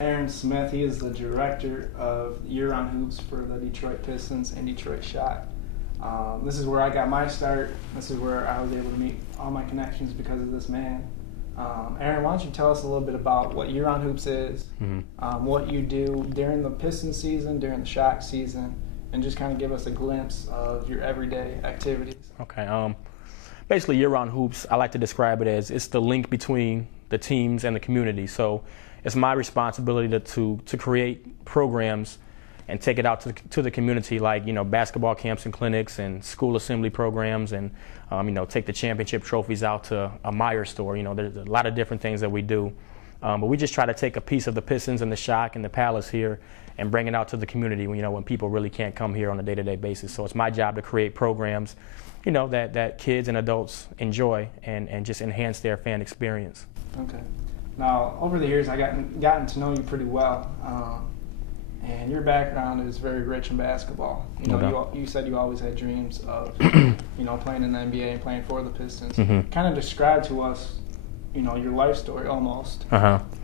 Aaron Smith, he is the director of year-round hoops for the Detroit Pistons and Detroit Shock. This is where I got my start. This is where I was able to meet all my connections because of this man. Aaron, why don't you tell us a little bit about what year-round hoops is, what you do during the Pistons season, during the Shock season, and just kind of give us a glimpse of your everyday activities. Okay. Basically, year-round hoops, I like to describe it as it's the link between the teams and the community. So it's my responsibility to create programs and take it out to the community, like, basketball camps and clinics and school assembly programs, and take the championship trophies out to a Meijer store. There's a lot of different things that we do, but we just try to take a piece of the Pistons and the Shock and the Palace here and bring it out to the community. When people really can't come here on a day-to-day basis. So it's my job to create programs, that kids and adults enjoy and just enhance their fan experience. Okay. Now, over the years, I gotten to know you pretty well. And your background is very rich in basketball. You said you always had dreams of, playing in the NBA and playing for the Pistons. Kind of describe to us, your life story almost.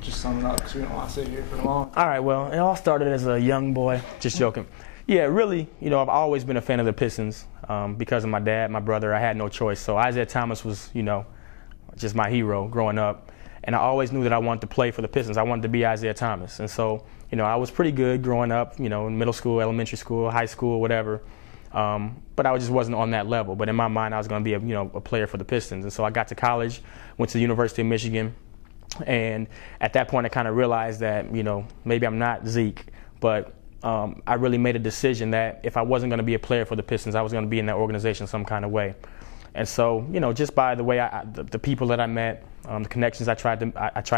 Just sum it up because we don't want to sit here for long. All right, well, it all started as a young boy. Just joking. Yeah, really, I've always been a fan of the Pistons because of my dad, my brother. I had no choice. So Isaiah Thomas was, just my hero growing up. And I always knew that I wanted to play for the Pistons. I wanted to be Isaiah Thomas. And so, I was pretty good growing up, in middle school, elementary school, high school, whatever. But I just wasn't on that level. But in my mind, I was going to be a player for the Pistons. And so I got to college, went to the University of Michigan. And at that point, I kind of realized that, maybe I'm not Zeke. But I really made a decision that if I wasn't going to be a player for the Pistons, I was going to be in that organization some kind of way. And so, just by the way the people that I met, the connections I tried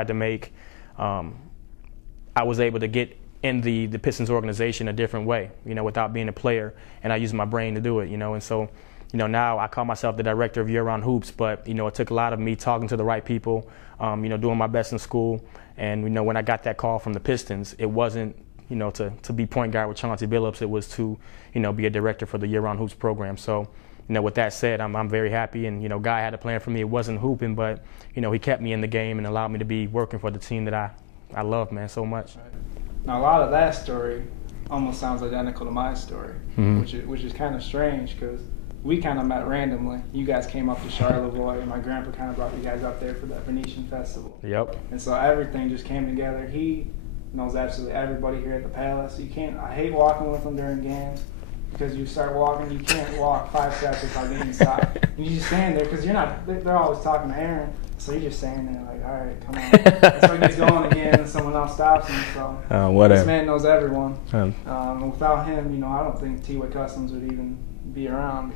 to make, I was able to get in the Pistons organization a different way, without being a player, and I used my brain to do it, and so, now I call myself the director of year-round hoops, but, it took a lot of me talking to the right people, doing my best in school, and, when I got that call from the Pistons, it wasn't, to be point guard with Chauncey Billups, it was to, be a director for the year-round hoops program. So, with that said, I'm very happy, and, Guy had a plan for me. It wasn't hooping, but, he kept me in the game and allowed me to be working for the team that I love, man, so much. Right. Now, a lot of that story almost sounds identical to my story, which is kind of strange because we kind of met randomly. You guys came up to Charlevoix, and my grandpa kind of brought you guys up there for that Venetian festival. Yep. And so everything just came together. He knows absolutely everybody here at the Palace. I hate walking with him during games. Because you start walking, you can't walk 5 steps without getting stopped. And you just stand there because they're always talking to Aaron. So you're just standing there like, all right, come on. And so he gets going again and someone else stops him. So whatever. This man knows everyone. And without him, I don't think T.WayCustoms would even be around.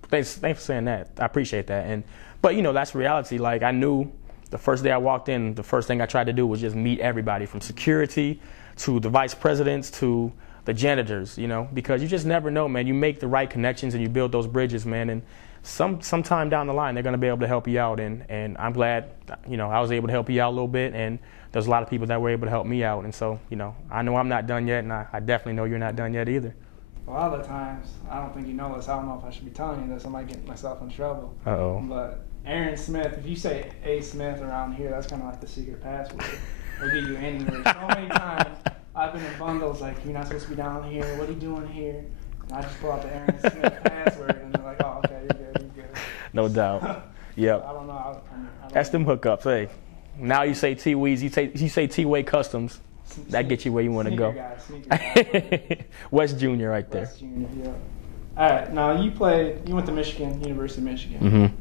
Because Thanks for saying that. I appreciate that. But that's reality. Like, I knew the first day I walked in, the first thing I tried to do was just meet everybody from security to the vice presidents to the janitors, because you just never know, man. You make the right connections and you build those bridges, man, and sometime down the line they're going to be able to help you out, and I'm glad, I was able to help you out a little bit, and there's a lot of people that were able to help me out, and so, I know I'm not done yet, and I definitely know you're not done yet either. A lot of the times, I don't think you know this, I don't know if I should be telling you this, I might get myself in trouble. But Aaron Smith, if you say A. Smith around here, that's kind of like the secret password. They'll get you anywhere. So many times I've been in bundles like, you're not supposed to be down here, what are you doing here? And I just pull out the Aaron Smith password and they're like, oh, okay, you're good. No doubt. Yep. I don't know. I don't That's them hookups. Hey, now you say T.Ways, you say T.WayCustoms. That gets you where you want to go. Guy. West Junior right there. West Junior, yeah. All right, now you went to Michigan, University of Michigan.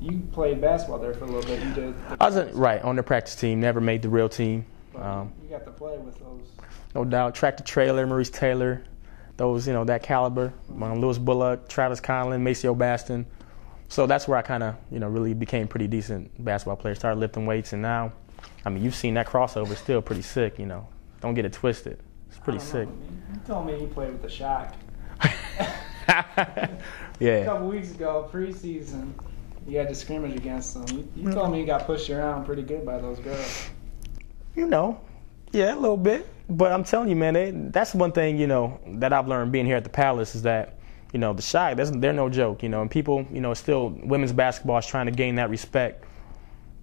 You played basketball there for a little bit. You did. I was on the practice team, never made the real team. You got to play with those. No doubt. Tractor Trailer, Maurice Taylor, those, that caliber. Lewis Bullock, Travis Conlon, Maceo Baston. So that's where I kind of, really became pretty decent basketball player. Started lifting weights, and now, you've seen that crossover. Still pretty sick, Don't get it twisted. It's pretty sick. You told me you played with the Shock. Yeah. A couple weeks ago, preseason, you had to scrimmage against them. You told me you got pushed around pretty good by those girls. Yeah, a little bit. But I'm telling you, man, that's one thing, that I've learned being here at the Palace is that, the Shock, they're no joke, and people, still women's basketball is trying to gain that respect,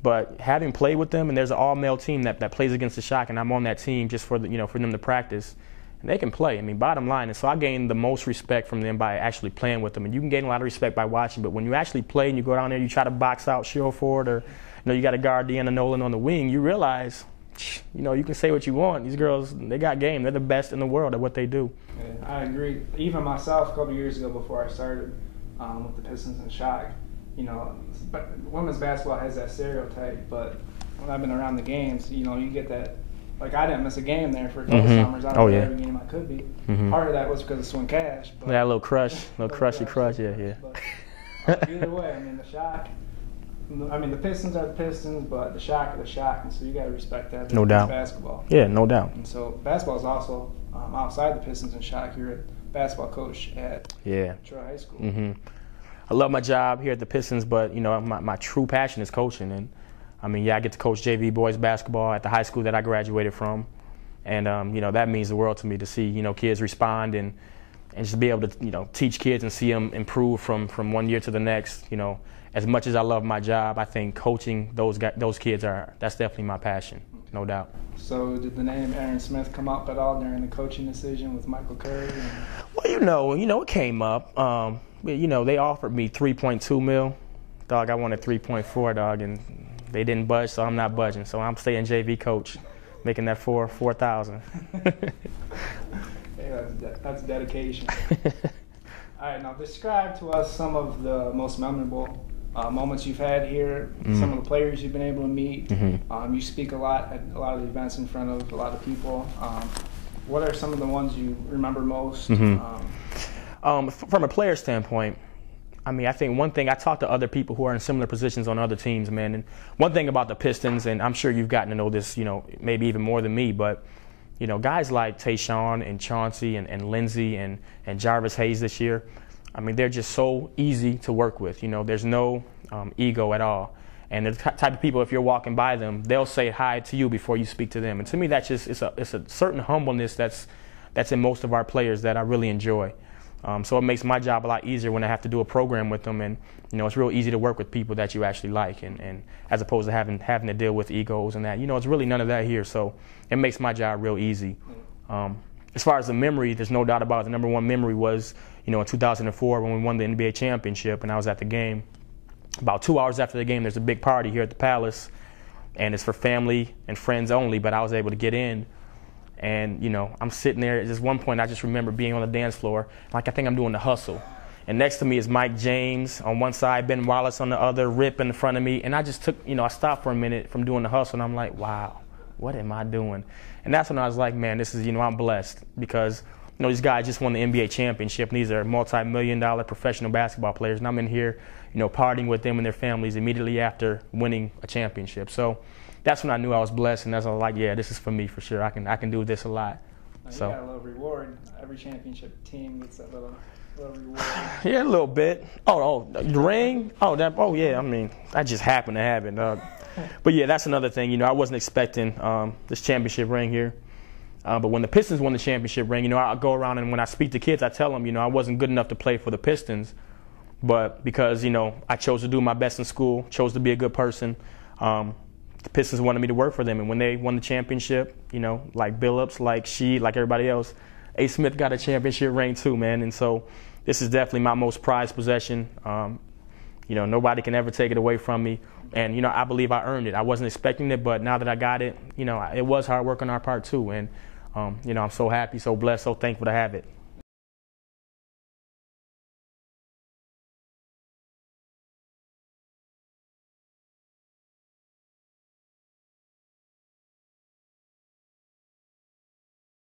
But having played with them, and there's an all-male team that plays against the Shock, and I'm on that team just for for them to practice, and they can play. I mean, bottom line, and so I gained the most respect from them by actually playing with them. And you can gain a lot of respect by watching, but when you actually play and you go down there, you try to box out Shiro Ford, or you got to guard Deanna Nolan on the wing, you realize, you can say what you want. These girls, they got game. They're the best in the world at what they do. Yeah, I agree. Even myself, a couple years ago before I started with the Pistons and Shock, women's basketball has that stereotype, but when I've been around the games, you get that. Like, I didn't miss a game there for a couple summers. I don't know every game I could be. Part of that was because of Swing Cash. But that little crush, crushy crush, yeah. But either way, the Shock. The Pistons are the Pistons, but the Shock are the Shock, and so you got to respect that. No doubt. Basketball. Yeah, no doubt. And so basketball is also outside the Pistons and Shock. You're a basketball coach at Detroit High School. I love my job here at the Pistons, but my true passion is coaching. And I get to coach JV boys basketball at the high school that I graduated from, and that means the world to me to see kids respond and just be able to teach kids and see them improve from one year to the next. As much as I love my job, I think coaching those kids that's definitely my passion, no doubt. So did the name Aaron Smith come up at all during the coaching decision with Michael Curry? Well, it came up. They offered me $3.2 million. Dog, I wanted 3.4, dog, and they didn't budge, so I'm not budging. So I'm staying JV coach, making that $4,000. Hey, that's dedication. All right, now describe to us some of the most memorable moments you've had here, some of the players you've been able to meet. You speak a lot at a lot of the events in front of a lot of people. What are some of the ones you remember most? From a player standpoint, I think one thing, I talk to other people who are in similar positions on other teams, man. And one thing about the Pistons, and I'm sure you've gotten to know this, maybe even more than me, but, guys like Tayshaun and Chauncey and Lindsay and Jarvis Hayes this year, they're just so easy to work with. There's no ego at all. And the type of people, if you're walking by them, they'll say hi to you before you speak to them. And to me, that's just, it's a certain humbleness that's in most of our players that I really enjoy. So it makes my job a lot easier when I have to do a program with them, and it's real easy to work with people that you actually like, and as opposed to having to deal with egos and that. It's really none of that here, so it makes my job real easy. As far as the memory, there's no doubt about it. The number one memory was in 2004 when we won the NBA championship, and I was at the game. About 2 hours after the game, there's a big party here at the Palace, and it's for family and friends only, but I was able to get in. And, I'm sitting there. At just one point, I just remember being on the dance floor, like I think I'm doing the hustle. And next to me is Mike James on one side, Ben Wallace on the other, Rip in front of me. And I just took, I stopped for a minute from doing the hustle, and I'm like, wow, what am I doing? And that's when I was like, man, this is, I'm blessed because, these guys just won the NBA championship, and these are multi-million-dollar professional basketball players. And I'm in here, partying with them and their families immediately after winning a championship. So that's when I knew I was blessed, and that's when I was like, yeah, this is for me for sure. I can do this a lot. You got a little reward. Every championship team gets that little reward. Yeah, a little bit. Oh, the ring? Oh, yeah. That just happened to happen. But yeah, that's another thing. I wasn't expecting this championship ring here. But when the Pistons won the championship ring, I go around and when I speak to kids, I tell them, I wasn't good enough to play for the Pistons, but because, I chose to do my best in school, chose to be a good person, the Pistons wanted me to work for them. And when they won the championship, like Billups, like Sheed, like everybody else, A. Smith got a championship ring too, man. And so this is definitely my most prized possession. Nobody can ever take it away from me. And, I believe I earned it. I wasn't expecting it, but now that I got it, it was hard work on our part too. And, I'm so happy, so blessed, so thankful to have it.